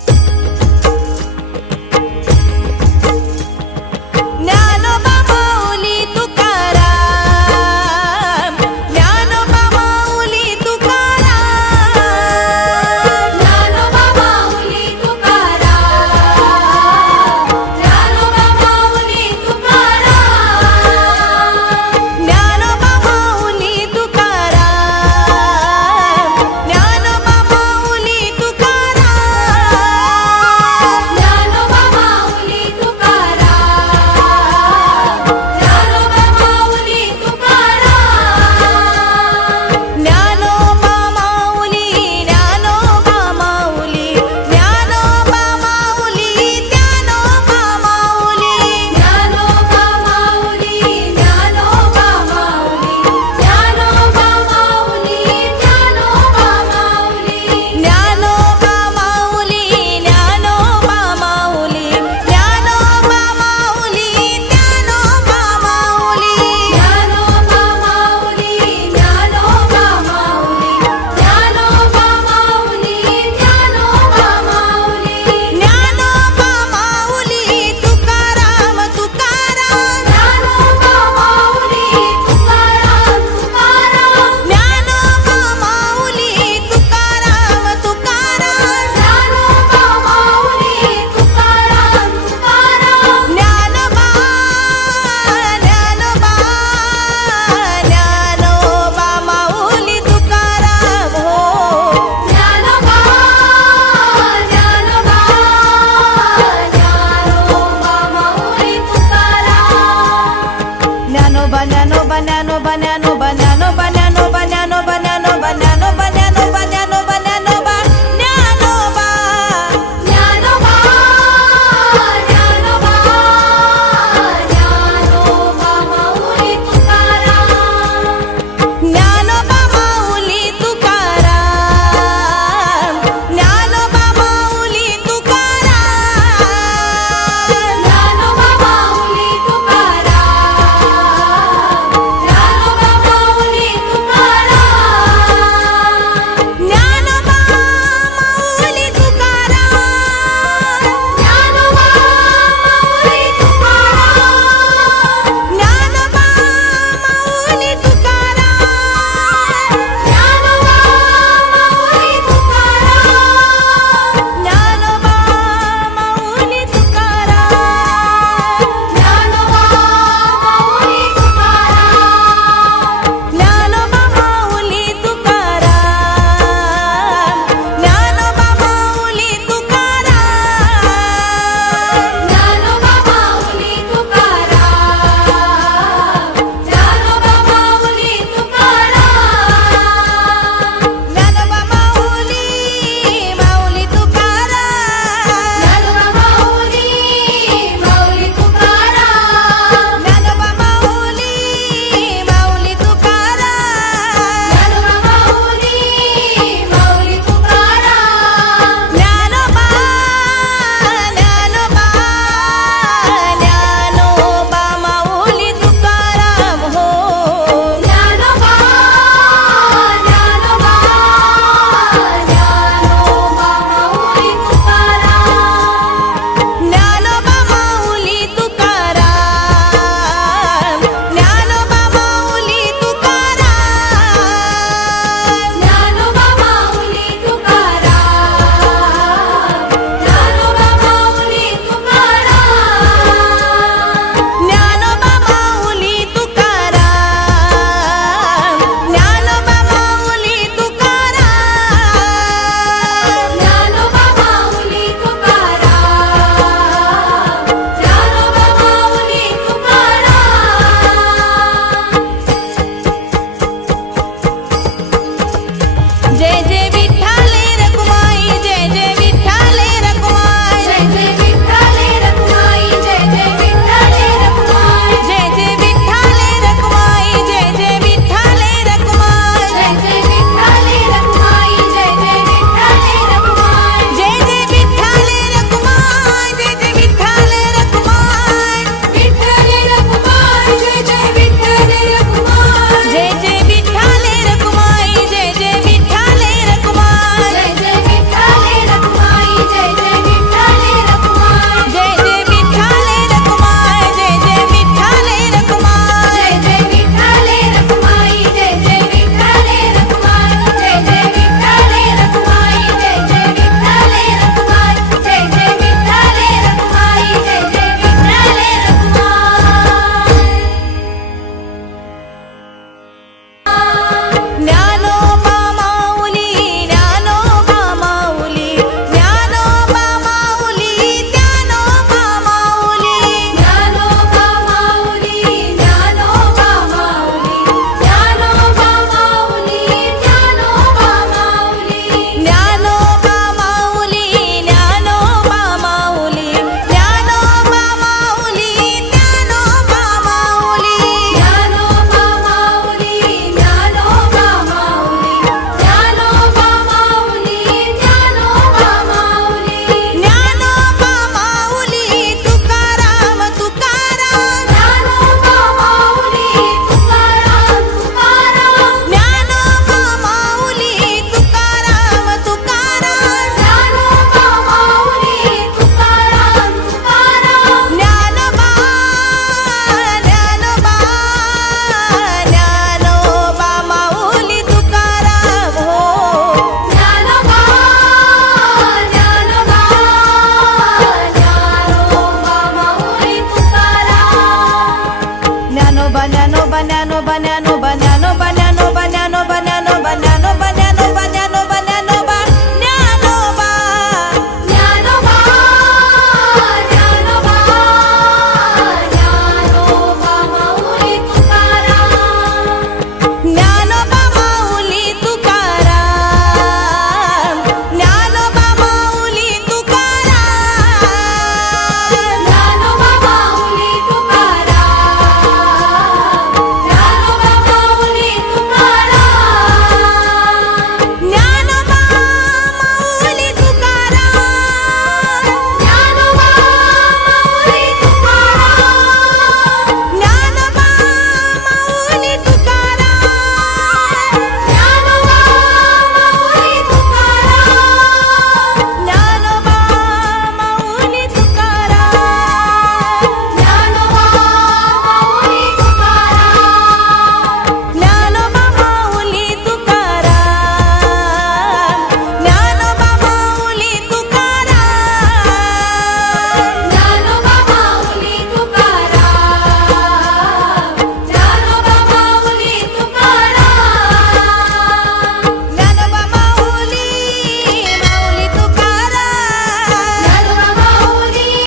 Thank you.